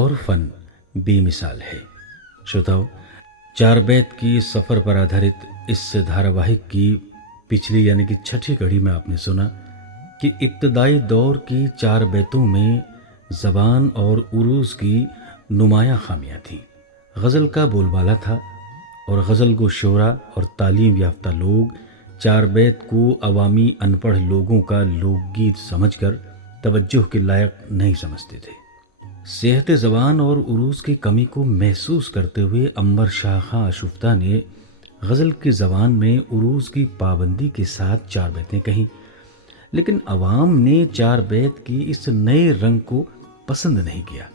और फन बेमिसाल है। श्रोताओ, चार बैत की सफ़र पर आधारित इस धारावाहिक की पिछली यानी कि छठी कड़ी में आपने सुना कि इब्तदाई दौर की चार बैतों में ज़बान और उरूज़ की नुमायाँ खामियाँ थीं। गज़ल का बोलबाला था और गज़ल को शोरा और तालीम याफ्ता लोग चार बैत को अवामी अनपढ़ लोगों का लोकगीत समझकर तवज्जो के लायक नहीं समझते थे। सेहत ज़बान और उरूज़ की कमी को महसूस करते हुए अंबर शाह खां आशुफ्ता ने गज़ल की ज़बान में उरूज़ की पाबंदी के साथ चार बैतें कहीं, लेकिन अवाम ने चार बैत की इस नए रंग को पसंद नहीं किया।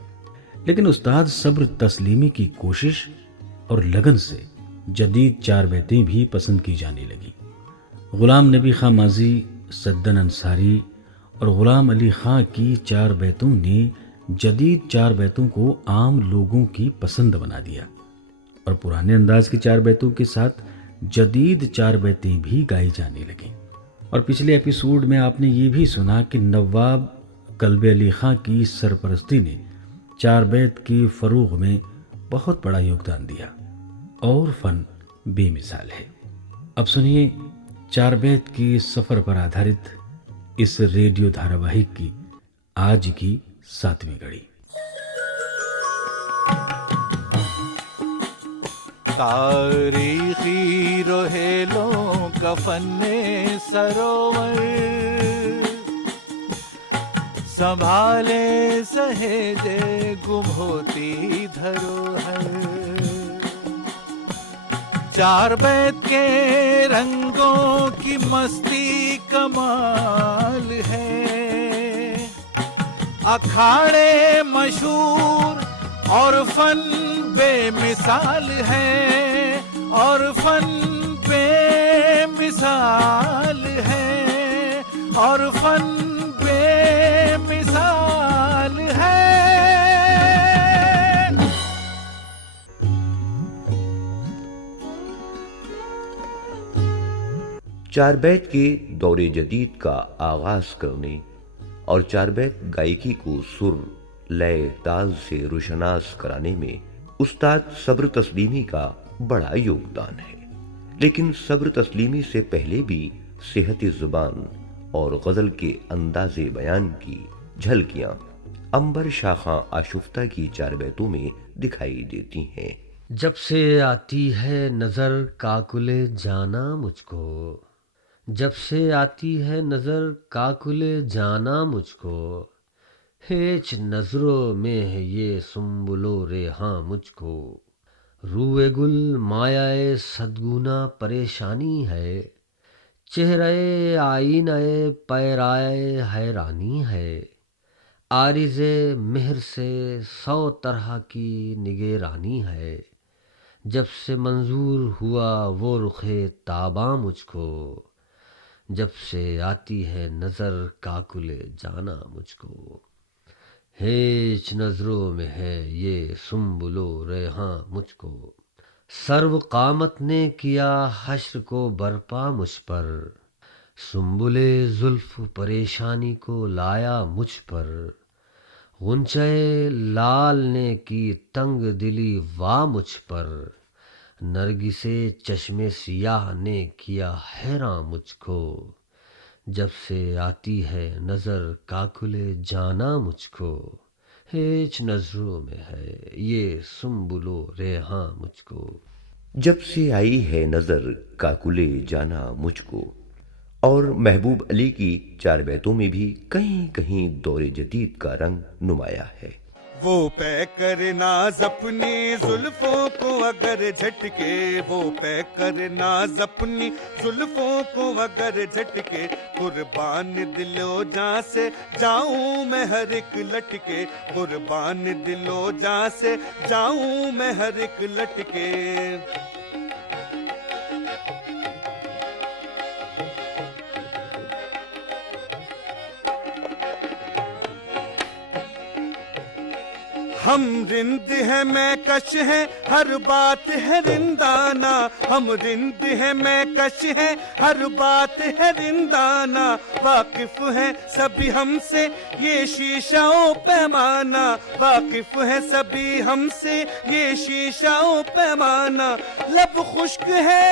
लेकिन उस्ताद सब्र तस्लीमी की कोशिश और लगन से जदीद चार बैतें भी पसंद की जाने लगी। ग़ुलाम नबी खां माजी, सद्दन अंसारी और ग़ुलाम अली खां की चार बैतों ने जदीद चार बैतों को आम लोगों की पसंद बना दिया और पुराने अंदाज की चार बैतों के साथ जदीद चार बैतें भी गाई जाने लगीं। और पिछले एपिसोड में आपने ये भी सुना कि नवाब कल्बे अली खां की सरपरस्ती ने चार बैत की फ़रोग़ में बहुत बड़ा योगदान दिया और फन बेमिसाल है। अब सुनिए चार बैत की सफ़र पर आधारित इस रेडियो धारावाहिक की आज की 7वीं कड़ी। तारीखी रोहेलों का फन्ने सरोवर संभाले सहेजे गुम होती धरोहर। चार बैत के रंगों की मस्ती कमाल है, अखाड़े मशहूर और फन बेमिसाल है, और फन बेमिसाल है, और फन बेमिसाल है। चार बैत के दौरे जदीद का आगाज करने और चार बैत गायकी को सुर, लय, ताल से रोशनास कराने में उस्ताद सब्र तस्लीमी का बड़ा योगदान है। लेकिन सब्र तस्लीमी से पहले भी सेहत ज़ुबान और गज़ल के अंदाज़े बयान की झलकियां अंबर शाह खां आशुफ्ता की चार बैतों में दिखाई देती हैं। जब से आती है नज़र काकुले जाना मुझको, जब से आती है नज़र काकुले जाना मुझको, हेच नज़रों में है ये सुम्बुलो रेहां मुझको। रूए गुल मायाए सदगुना परेशानी है, चेहरे आईनाए पैराए हैरानी है। आरिज़े मेहर से 100 तरह की निगरानी है, जब से मंजूर हुआ वो रुखे ताबा मुझको, जब से आती है नज़र काकुले जाना मुझको। हेच नज़रों में है ये सुम्बुलो रेहां मुझको। सर्व कामत ने किया हश्र को बरपा मुझ पर, सुम्बुले जुल्फ परेशानी को लाया मुझ पर। गुंचे लाल ने की तंग दिली वाह मुझ पर, नरगिसे चश्मे सियाह ने किया हैरान मुझको। जब से आती है नज़र काकुले जाना मुझको, हेच नज़रों में है ये सुम्बुलो रेहां मुझको। जब से आई है नज़र काकुले जाना मुझको और महबूब अली की चार बैतों में भी कहीं कहीं दौरे जदीद का रंग नुमाया है। वो पैक करे नाज अपनी जुल्फों को अगर झटके, वो पैक करे नाज अपनी जुल्फों को अगर झटके। कुर्बान दिलो जां से जाऊं मैं हर एक लटके, कुर्बान दिलो जां से जाऊं मैं हर एक लटके। हम रिंद है मैं कश है, हर बात है रिंदाना। हम रिंद है मैं कश है, हर बात है रिंदाना। वाकिफ है सभी हमसे ये शीशा ओ पैमाना। वाकिफ है सभी हमसे ये शीशा ओ पैमाना। लब खुश्क है,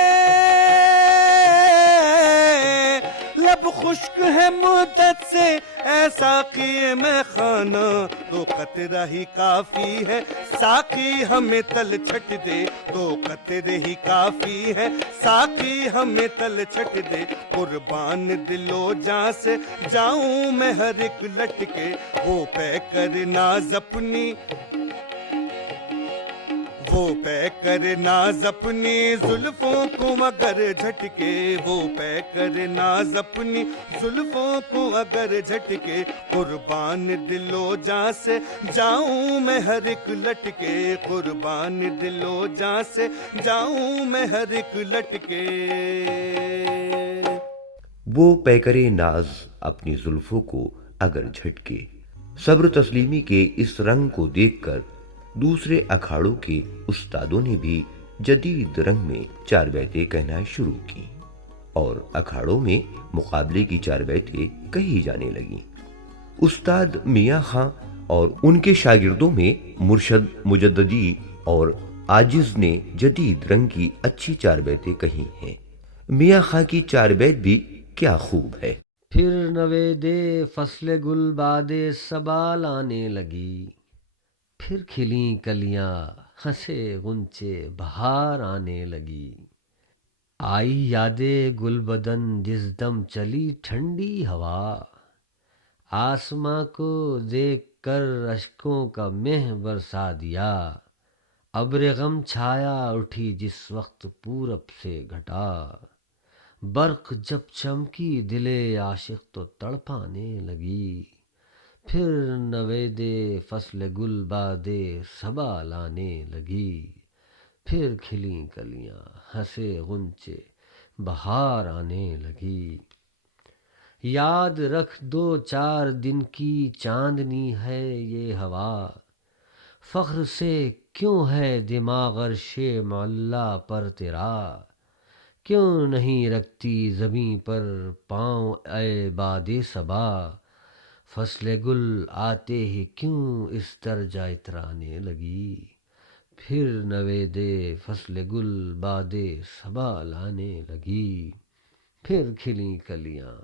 लब खुश्क है मुद्दत से, ऐसा किए मैं खाना। दो कतरा ही काफी है, साकी हमें तल छट दे। दो कतरे ही काफी है, साकी हमें तल छट दे। कुर्बान दिलो जान से जाऊं मैं हर एक लटके। वो पै कर नाज अपनी, वो पै कर नाज अपनी जुल्फों को अगर झटके। वो पै कर नाज अपनी जुल्फों को अगर झटके। कुर्बान दिलो जान से जाऊं मैं हर एक लटके। कुर्बान दिलो जान से जाऊं मैं हर एक लटके। वो पैकरे नाज अपनी जुल्फों को अगर झटके। सब्र तस्लीमी के इस रंग को देखकर दूसरे अखाड़ों के उस्तादों ने भी जदीद रंग में चार बैतें कहना शुरू की और अखाड़ों में मुकाबले की चार बैतें कही जाने लगीं। उस्ताद मियां खां और उनके शागिर्दों में मुर्शद मुजद्ददी और आजिज ने जदीद रंग की अच्छी चार बैतें कही हैं। मियां खां की चार बैत भी क्या खूब है। फिर नवेदे फसले गुल बादे सबाल आने लगी। फिर खिली कलियां हंसे गुंचे बहार आने लगी। आई यादे गुलबदन जिस दम चली ठंडी हवा। आसमां को देख कर अश्कों का मेह बरसा दिया। अब्र गम छाया उठी जिस वक्त पूरब से घटा। बर्क जब चमकी दिले आशिक तो तड़पाने लगी। फिर नवेदे फसल गुल बादे सबा लाने लगी। फिर खिली कलियां हंसे गुंचे बहार आने लगी। याद रख 2-4 दिन की चांदनी है ये हवा। फख्र से क्यों है दिमाग अर्शे मौला पर तेरा। क्यों नहीं रखती ज़मीं पर पाँव ए बादे सबा। फसले गुल आते ही क्यों इस दर्जा इतराने लगी। फिर नवेदे फसले गुल बादे सबा लाने लगी। फिर खिली कलियां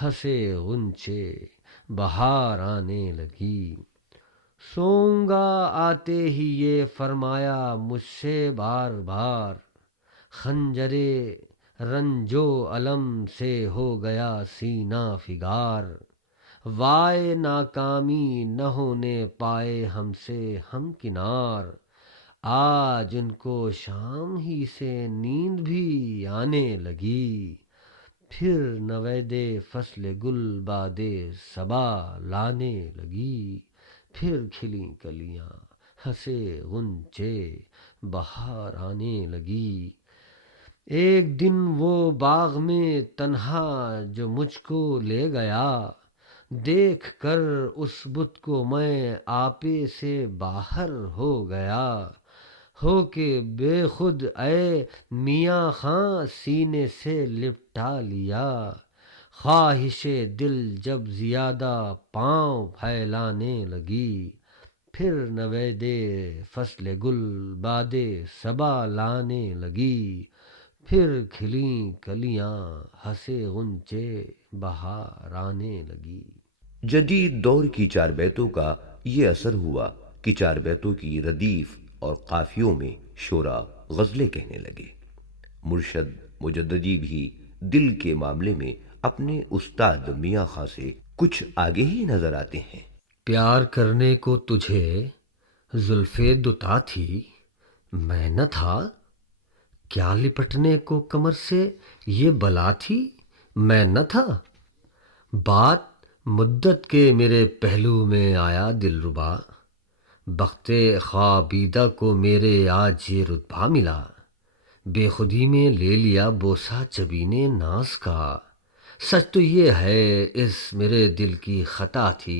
हंसे गुंचे बहार आने लगी। सोऊंगा आते ही ये फरमाया मुझसे बार बार। खंजरे रंजो अलम से हो गया सीना फिगार। वाय नाकामी न होने पाए हमसे हम किनार। आज उनको शाम ही से नींद भी आने लगी। फिर नवेदे फसले गुल बादे सबा लाने लगी। फिर खिली कलियां हंसे गुंचे बहार आने लगी। एक दिन वो बाग में तन्हा जो मुझको ले गया। देख कर उस बुत को मैं आपे से बाहर हो गया। हो के बेखुद ए मियां खां सीने से लिपटा लिया। ख्वाहिशे दिल जब ज़्यादा पाँव फैलाने लगी। फिर नवेदे फसले गुल बादे सबा लाने लगी। फिर खिली कलियां हंसे गुंचे बहार आने लगी। जदीद दौर की चार बैतों का ये असर हुआ कि चार बैतों की रदीफ और काफियों में शोरा गजलें कहने लगे। मुर्शद मुजद्ददी भी दिल के मामले में अपने उस्ताद मियां खां से कुछ आगे ही नजर आते हैं। प्यार करने को तुझे जुल्फे दुता थी मैं न था। क्या लिपटने को कमर से ये बला थी मैं न था। बात मुद्दत के मेरे पहलू में आया दिलरुबा। बख्ते ख्वाबीदा को मेरे आज ये रुतबा मिला। बेखुदी में ले लिया बोसा जबीने नाज का। सच तो ये है इस मेरे दिल की खता थी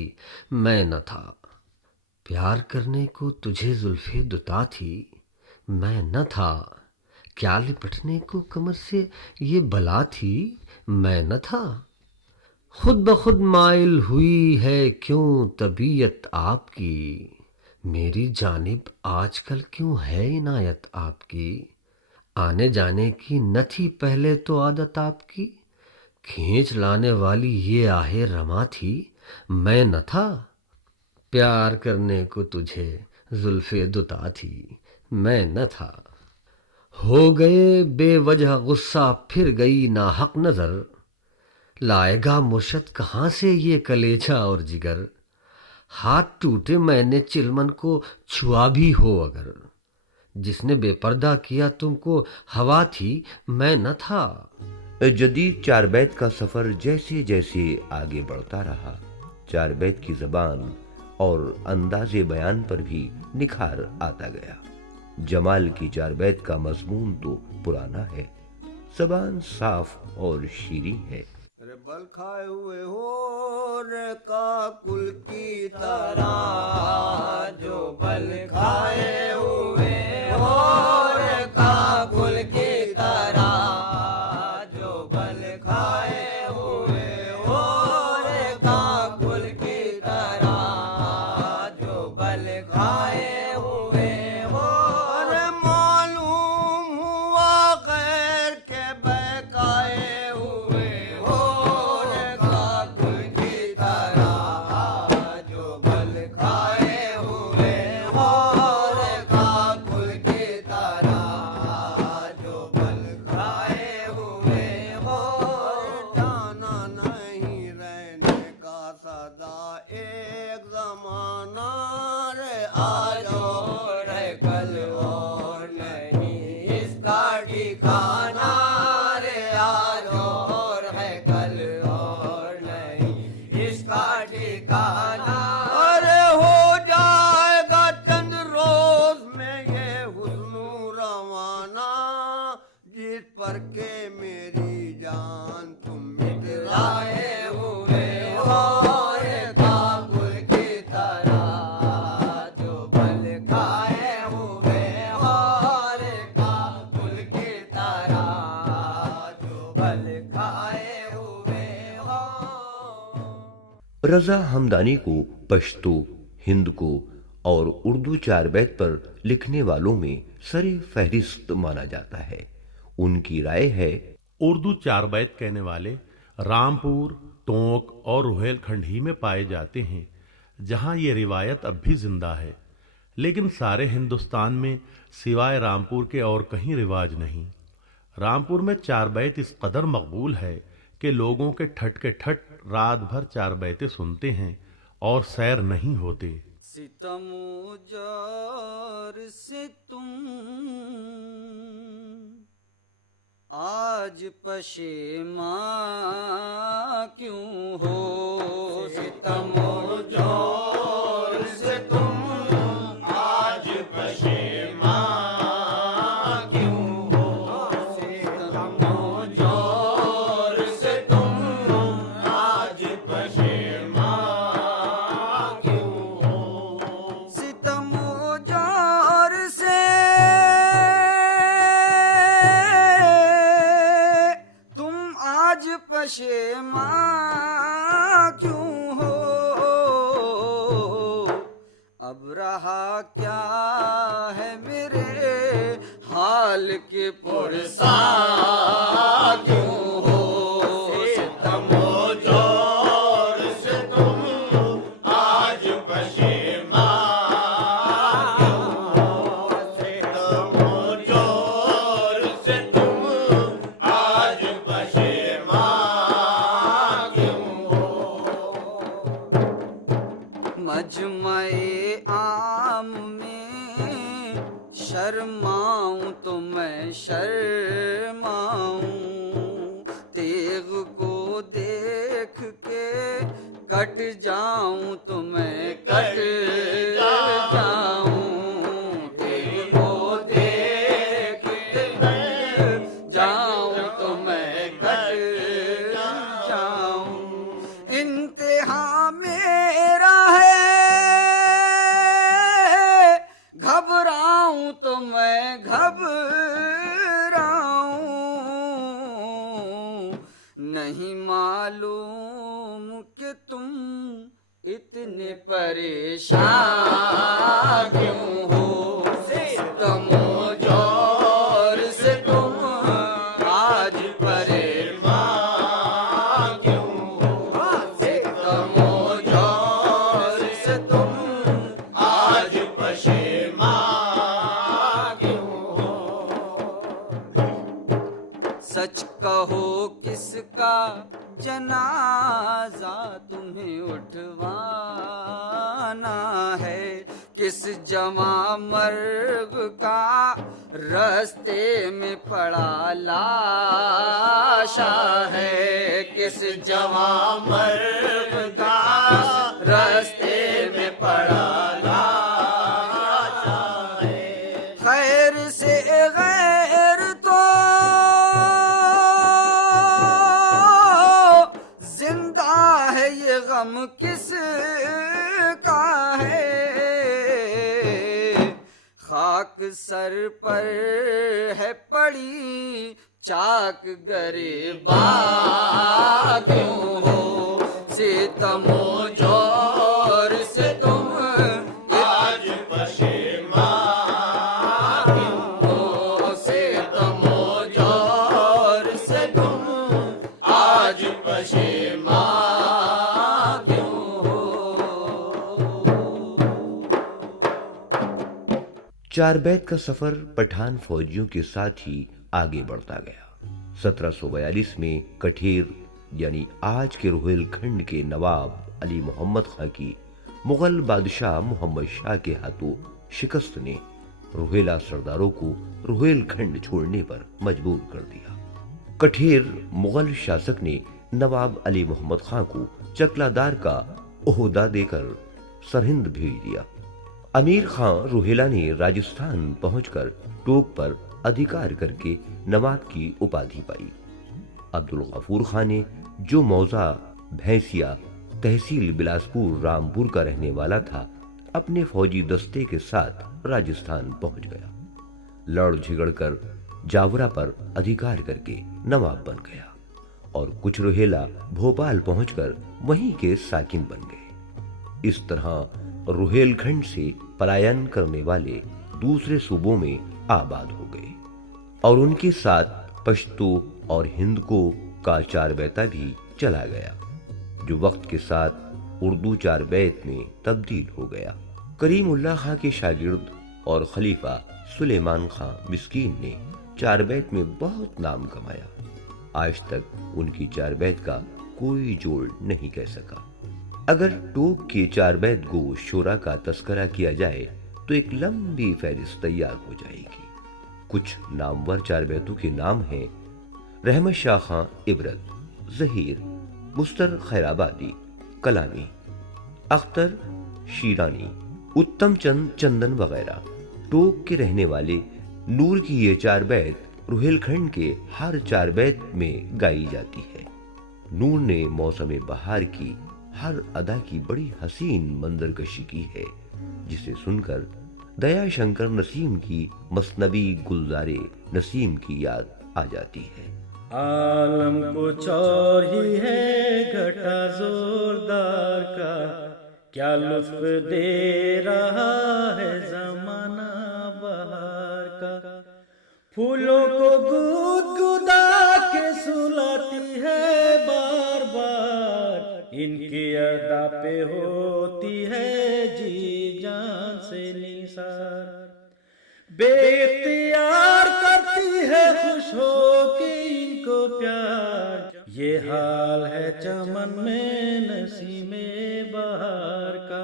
मैं न था। प्यार करने को तुझे जुल्फे दुता थी, मैं न था। क्या लिपटने को कमर से ये बला थी, मैं न था। खुद ब खुद माइल हुई है क्यों तबीयत आपकी, मेरी जानिब आजकल क्यों है इनायत आपकी। आने जाने की न थी पहले तो आदत आपकी, खींच लाने वाली ये आहे रमा थी, मैं न था। प्यार करने को तुझे जुल्फे दुता थी, मैं न था। हो गए बेवजह गुस्सा फिर गई नाहक नजर, लाएगा मुर्शद कहाँ से ये कलेजा और जिगर। हाथ टूटे मैंने चिलमन को छुआ भी हो अगर, जिसने बेपर्दा किया तुमको हवा थी, मैं न था। जदीद चार बैत का सफर जैसे जैसे आगे बढ़ता रहा, चार बैत की जबान और अंदाजे बयान पर भी निखार आता गया। जमाल की चार बैत का मजमून तो पुराना है, जबान साफ और शीरीं है। रे बल खाए हुए हो रे काकुल की तरह, जो बल खाए हुए हो रे काकुल की तरह, जो बल खाए हुए हो रे काकुल की तरह, जो बल खाए हुए हो। रे मालूम हुआ खैर के बहकाए हुए हो रे काकुल की तरह, जो बल खाए हुए हो रे काकुल की तरह, जो बल खाए हुए हो। जाना नहीं रहने का सदा एक जमाना, रे आज और है कल और नहीं इसका ठिकाना, रे आज और है कल और नहीं इसका ठिकाना। अरे हो जाएगा चंद रोज में ये हुस्न रवाना, जिस पर के मेरी जान तुम मितराए हुए हो रे काकुल की तरह, जो बल खाए हुए हो रे काकुल की तरह, जो बल खाए हुए हो। रजा हमदानी को पश्तो, हिंद को और उर्दू चार बैत पर लिखने वालों में सरे फहरिस्त माना जाता है। उनकी राय है, उर्दू चार बैत कहने वाले रामपुर, टोंक और रुहेलखंड ही में पाए जाते हैं, जहां ये रिवायत अब भी जिंदा है। लेकिन सारे हिंदुस्तान में सिवाय रामपुर के और कहीं रिवाज नहीं। रामपुर में चार बैत इस कदर मकबूल है कि लोगों के ठट रात भर चार बैतें सुनते हैं और सैर नहीं होते। सितमो जार से तुम आज पशेमा क्यों हो, सितमो जार से तुम आज पशेमा क्यों हो, सितमो जार से तुम आज पशेमा क्यों हो। सितमो जार से तुम आज पशेमा क्यों हो, अब रहा क्या है मेरे हाल के पुरसा क्यों हो, सितमो जार से तुम आज पशेमा क्यों हो, सितमो जार से तुम आज पशेमा क्यों हो। मजमए आम में शर्माऊं तो मैं शर्माऊं, तेग को देख के कट जाऊं तो मैं कट जाऊं, तेग को देख के कट जाऊं तो मैं कट जाऊं। इंतहा मेरा है शर्माऊं तो मैं घबराऊं, नहीं मालूम कि तुम इतने परेशान क्यों हो। सितमो जोर से तुम आज परेशान क्यों हो। सितमो जोर से तुम आज परेशान क्यों हो। सच कहो किसका जनाजा तुम्हें उठवाना है, किस जवां मर्ग का रास्ते में पड़ा लाशा है, किस जवां मर्ग का रास्ते में पड़ा लाशा है। खैर से गैर तो जिंदा है, ये गम किस का है। खाक सर पर है पड़ी, चाक गरेबा क्यों हो। सितमो जोर से तुम आज परेशान क्यों हो। सितमो जोर से तुम आज परेशान क्यों हो। चारबैत का सफर पठान फौजियों के साथ ही आगे बढ़ता गया। 1742 में कठेर यानी आज के रोहिलखंड के नवाब अली मोहम्मद खां की मुगल बादशाह मोहम्मद शाह के हाथों शिकस्त ने रोहिला सरदारों को रोहिलखंड छोड़ने पर मजबूर कर दिया। कठेर मुगल शासक ने नवाब अली मोहम्मद खां को चकलादार का ओहदा देकर सरहिंद भेज दिया। अमीर खां रोहिला ने राजस्थान पहुंचकर टोक पर अधिकार करके नवाब की उपाधि पाई। अब्दुल गफूर खां ने, जो मौजा भैंसिया तहसील बिलासपुर रामपुर का रहने वाला था, अपने फौजी दस्ते के साथ राजस्थान पहुंच गया। लड़ झगड़ कर जावरा पर अधिकार करके नवाब बन गया और कुछ रोहेला भोपाल पहुंचकर वहीं के साकिन बन गए। इस तरह रोहेलखंड से पलायन करने वाले दूसरे सूबों में आबाद हो गए और उनके साथ पश्तो और हिंदको का चारबैता भी चला गया, जो वक्त के साथ उर्दू चारबैत में तब्दील हो गया। करीमुल्लाह खां के शागिर्द और खलीफा सुलेमान खां मिस्कीन ने चारबैत में बहुत नाम कमाया। आज तक उनकी चारबैत का कोई जोड़ नहीं कह सका। अगर टोक के चारबैत गो शोरा का तस्करा किया जाए तो एक लंबी फहरिस्त तैयार हो जाएगी। कुछ नामवर चारबैतों के नाम हैं रहमत शाह खां इबरत, जहीर, मुस्तर खैराबादी, कलामी, अख्तर शीरानी, उत्तम चंद चंदन वगैरह। टोक के रहने वाले नूर की ये चारबैत रोहिलखंड के हर चारबैत में गाई जाती है। नूर ने मौसम बहार की हर अदा की बड़ी हसीन मंजरकशी की है, जिसे सुनकर दयाशंकर नसीम की मसनबी गुलजारे नसीम की याद आ जाती है। आलम कुछ और ही है घटा जोरदार का, क्या लुत्फ दे रहा है जमाना बहार का। फूलों को गुदगुदा के सुलाती है बार बार, इनकी अदा पे होती है जी जान से निसार। बेइख्तियार करती है खुश हो के इनको प्यार, ये हाल है चमन में नसीमे बहार का।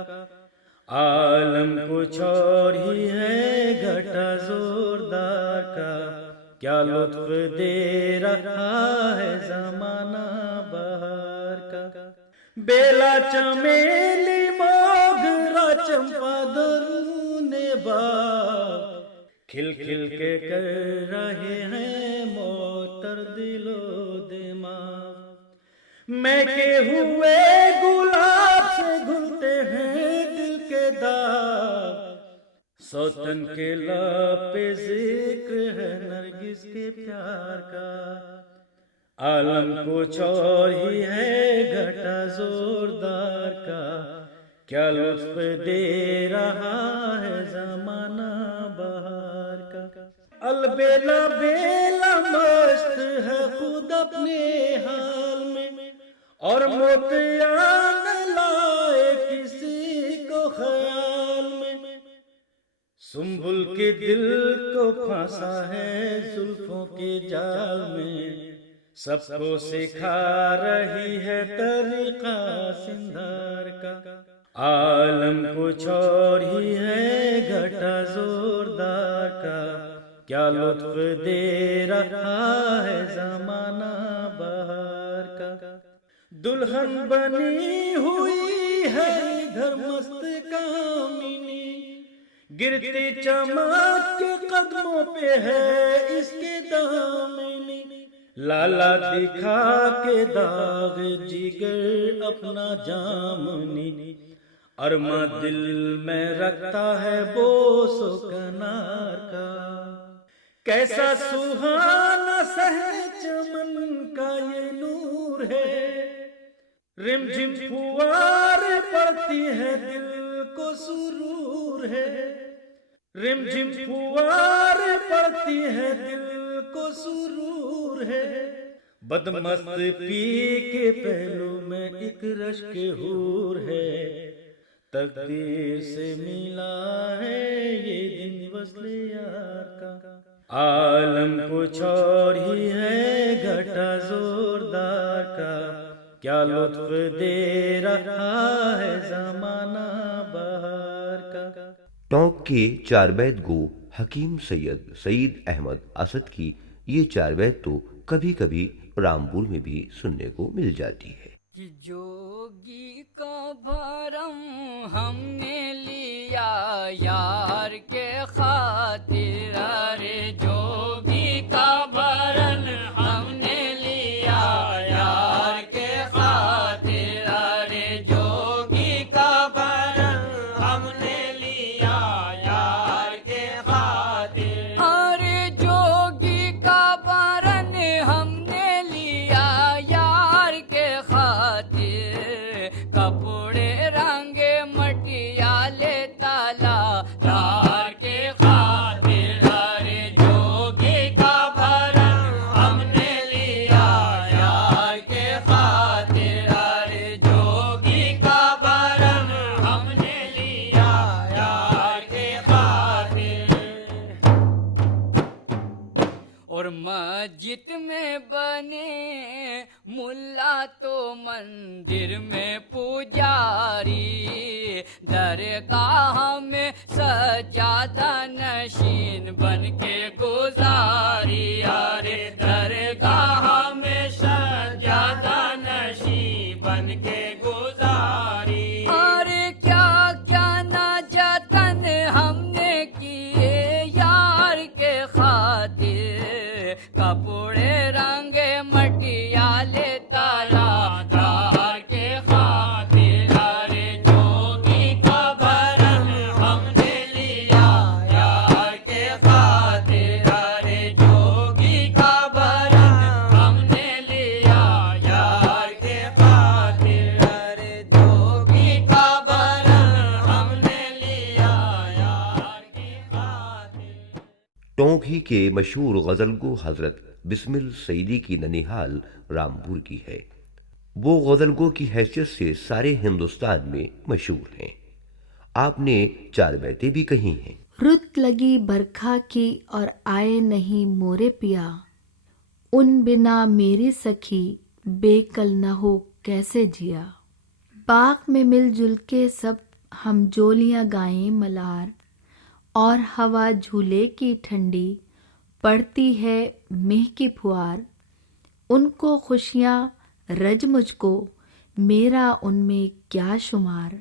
आलम कुछ और ही है घटा जोरदार का, क्या लुत्फ दे रहा है जमाना बहार का। बेला चमेली मोगरा चंपा दरूने बाग, खिल खिल के कर रहे हैं मोतर दिलो दिमाग। महके हुए गुलाब से घुलते हैं दिल के दाग, सौतन के लब पे जिक्र है नरगिस के प्यार का, आलम कुछ और ही है घटा जोरदार का, क्या लुत्फ दे रहा है जमाना बहार का। अलबेला बेला मस्त है खुद अपने हाल में, और मोतिया न लाए किसी को ख्याल में। सुंबुल के दिल को फांसा है जुल्फों के जाल में, सबको सिखा रही है तरीका सिंगार का। आलम कुछ और ही है घटा जोरदार का, क्या लुत्फ दे रहा है जमाना बहार का। दुल्हन बनी हुई है इधर मस्त कामिनी, गिरती चमक के कदमों पे है इसके दामिनी। लाला दिखा के दाग जिगर अपना जामनी, अरमा दिल में रखता है बोसो कनार का। कैसा सुहाना सहने चमन का ये नूर है, रिमझिम फुआर पड़ती है दिल को सुरूर है। रिमझिम फुआर पड़ती है दिल को सुरूर है, बदमस्त पी के पहलू में एक रश्क हूर है। तकदीर से मिला है ये दिन वस्ले यार का, आलम कुछ और ही है घटा जोरदार का, क्या लुत्फ दे रहा है जमाना बहार का। टोंक के चार बैत गो हकीम सैयद सईद अहमद असद की ये चार बैत तो कभी कभी रामपुर में भी सुनने को मिल जाती है। कि जोगी का भरम हमने लिया यार के खातिर, अरे जोगी का भरम हमने लिया यार के खातिर, अरे जोगी का भरम हमने लिया यार के खातिर, अरे जोगी का भरम हमने लिया यार के खातिर। कपड़े रंगे मटियाले ताला तार के खातिर, अरे जोगी का भरम हमने लिया यार के खातिर, अरे जोगी का भरम हमने लिया यार के खातिर। और मस्जिद में बने मुल्ला तो मंदिर में पुजारी, दरगाह में सजादा नशीन बन के गुजारी, अरे दरगाह में सजादा नशीन बन के गुजारी। अरे क्या क्या ना जतन हमने किए यार के खातिर, कपड़े रंगे मटियाले ताला तार के खातिर, अरे जोगी का भरम हमने लिया यार के खातिर, अरे जोगी का भरम हमने लिया यार के खातिर, अरे जोगी का भरम हमने लिया यार के खातिर। टोंक ही के मशहूर गजलगो हजरत बिस्मिल सईदी की ननिहाल रामपुर की है। वो गजलगो की हैसियत से सारे हिंदुस्तान में मशहूर हैं। आपने चार बैतें भी कही हैं। रुत लगी बरखा की और आए नहीं मोरे पिया, उन बिना मेरी सखी बेकल न हो कैसे जिया। बाग में मिलजुल के सब हम जोलियां गाएं मलार, और हवा झूले की ठंडी पड़ती है मेह की फुहार। उनको खुशियाँ रज मुझको, मेरा उनमें क्या शुमार।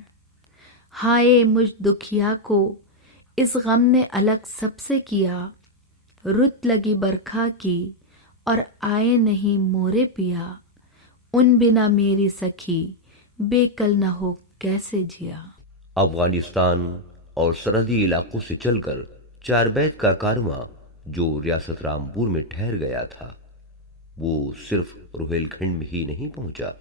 हाय मुझ दुखिया को इस गम ने अलग सबसे किया, रुत लगी बरखा की और आए नहीं मोरे पिया। उन बिना मेरी सखी बेकल न हो कैसे जिया। अफगानिस्तान, और सरहदी इलाकों से चलकर चारबैत का कारवां जो रियासत रामपुर में ठहर गया था, वो सिर्फ रुहेलखंड में ही नहीं पहुंचा,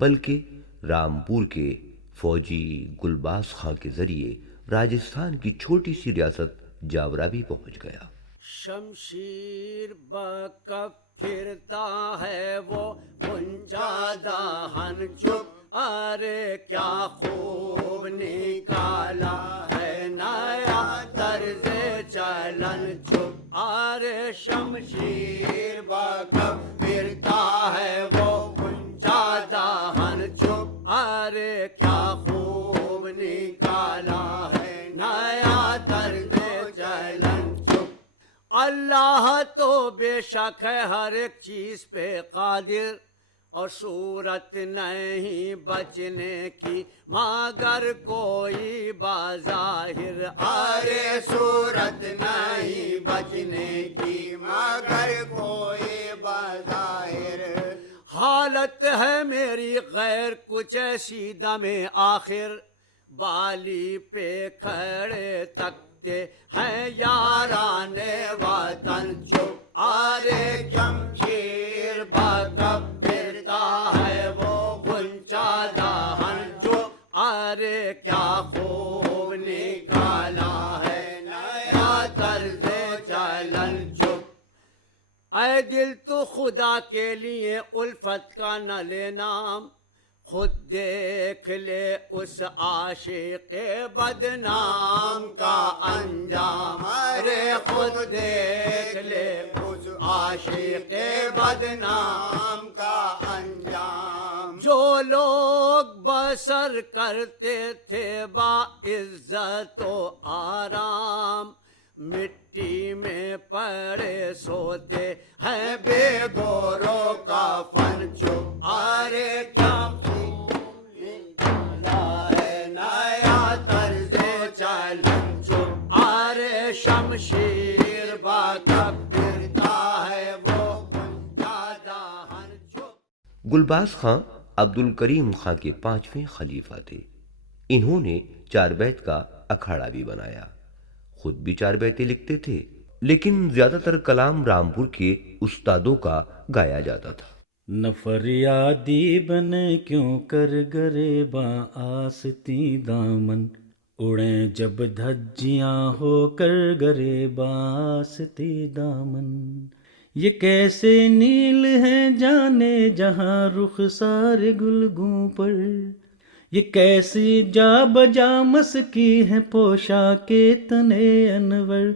बल्कि रामपुर के फौजी गुलबाज खां के जरिए राजस्थान की छोटी सी रियासत जावरा भी पहुंच गया। शमशीर बकब फिरता है वो पुंजा दहन चुप, अरे क्या खूब निकाला है नया तर्ज चलन चुप, अरे शमशीर बकब फिरता है वो पुंजा दहन चुप, अरे क्या खूब निकाला है नया तर्ज चलन चुप। अल्लाह तो बेशक है हर एक चीज पे कादिर, और सूरत नहीं बचने की मगर कोई बाज़ाहिर, अरे सूरत नहीं बचने की मगर कोई बाज़ाहिर। हालत है मेरी गैर कुछ ऐसी दमे आखिर, बाली पे खड़े तकते हैं याराने वतन चुप, अरे शमशीर बकब फिरता है वो गुंचा दहन चुप, अरे क्या खूब निकाला है नया तर्ज चलन चुप। ऐ दिल तो खुदा के लिए उल्फत का न ले नाम, खुद देख ले उस आशिक बदनाम का अंजाम, अरे खुद देख ले उस आशिक बदनाम का अंजाम। जो लोग बसर करते थे बा इज्जत व आराम, मिट्टी में पड़े सोते हैं बेगोरों का फन चुप, अरे क्या शमशीर बकब फिरता है वो दहन चुप। गुलबाज खां अब्दुल करीम खां के 5वें खलीफा थे। इन्होंने चारबैत का अखाड़ा भी बनाया, खुद भी चारबैतें लिखते थे, लेकिन ज्यादातर कलाम रामपुर के उस्तादों का गाया जाता था। न फरियादी बने क्यों कर गरेबा आसती दामन, उड़े जब धज्जियां होकर गरेबा आसती दामन। ये कैसे नील हैं जाने जहां रुख सारे गुलगुं पर, ये कैसी जा बजा मस्की है पोशाके तने अनवर,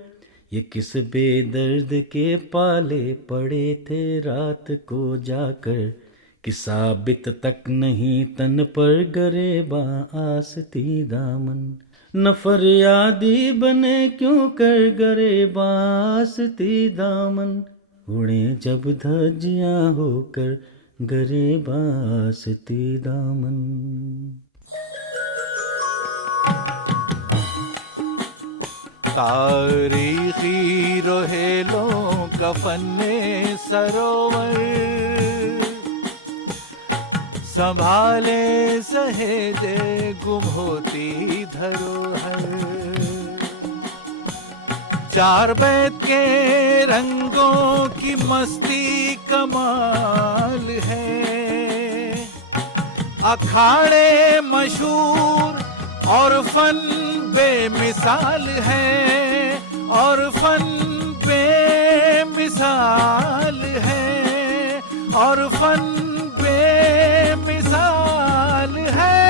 ये किस बेदर्द के पाले पड़े थे रात को जाकर, कि साबित तक नहीं तन पर गरेबा आसती दामन। न फरियादी बने क्यों कर गरेबा आसती दामन, उड़े जब धज्जियां होकर गरेबा आसती दामन। तारीखी रोहेलों का फन्ने सरोवर, संभाले सहेजे गुम होती धरोहर। चारबैत के रंगों की मस्ती कमाल है, अखाड़े मशहूर और फन बेमिसाल है, और फन बेमिसाल है, और फन बेमिसाल है।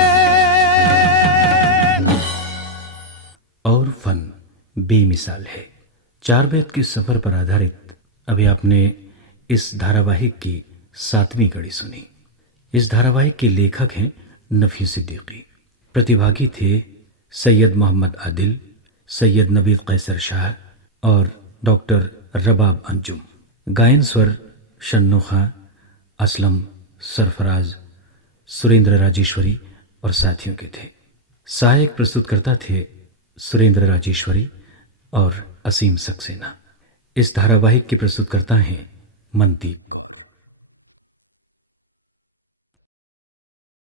और फन बेमिसाल है। चारबैत के सफर पर आधारित अभी आपने इस धारावाहिक की 7वीं कड़ी सुनी। इस धारावाहिक के लेखक हैं नफी सिद्दीकी। प्रतिभागी थे सैयद मोहम्मद आदिल, सैयद नवीद कैसर शाह और डॉक्टर रबाब अंजुम। गायन स्वर शन्नू खां, असलम, सरफराज, सुरेंद्र राजेश्वरी और साथियों के थे। सहायक प्रस्तुतकर्ता थे सुरेंद्र राजेश्वरी और असीम सक्सेना। इस धारावाहिक के प्रस्तुतकर्ता हैं मनदीप।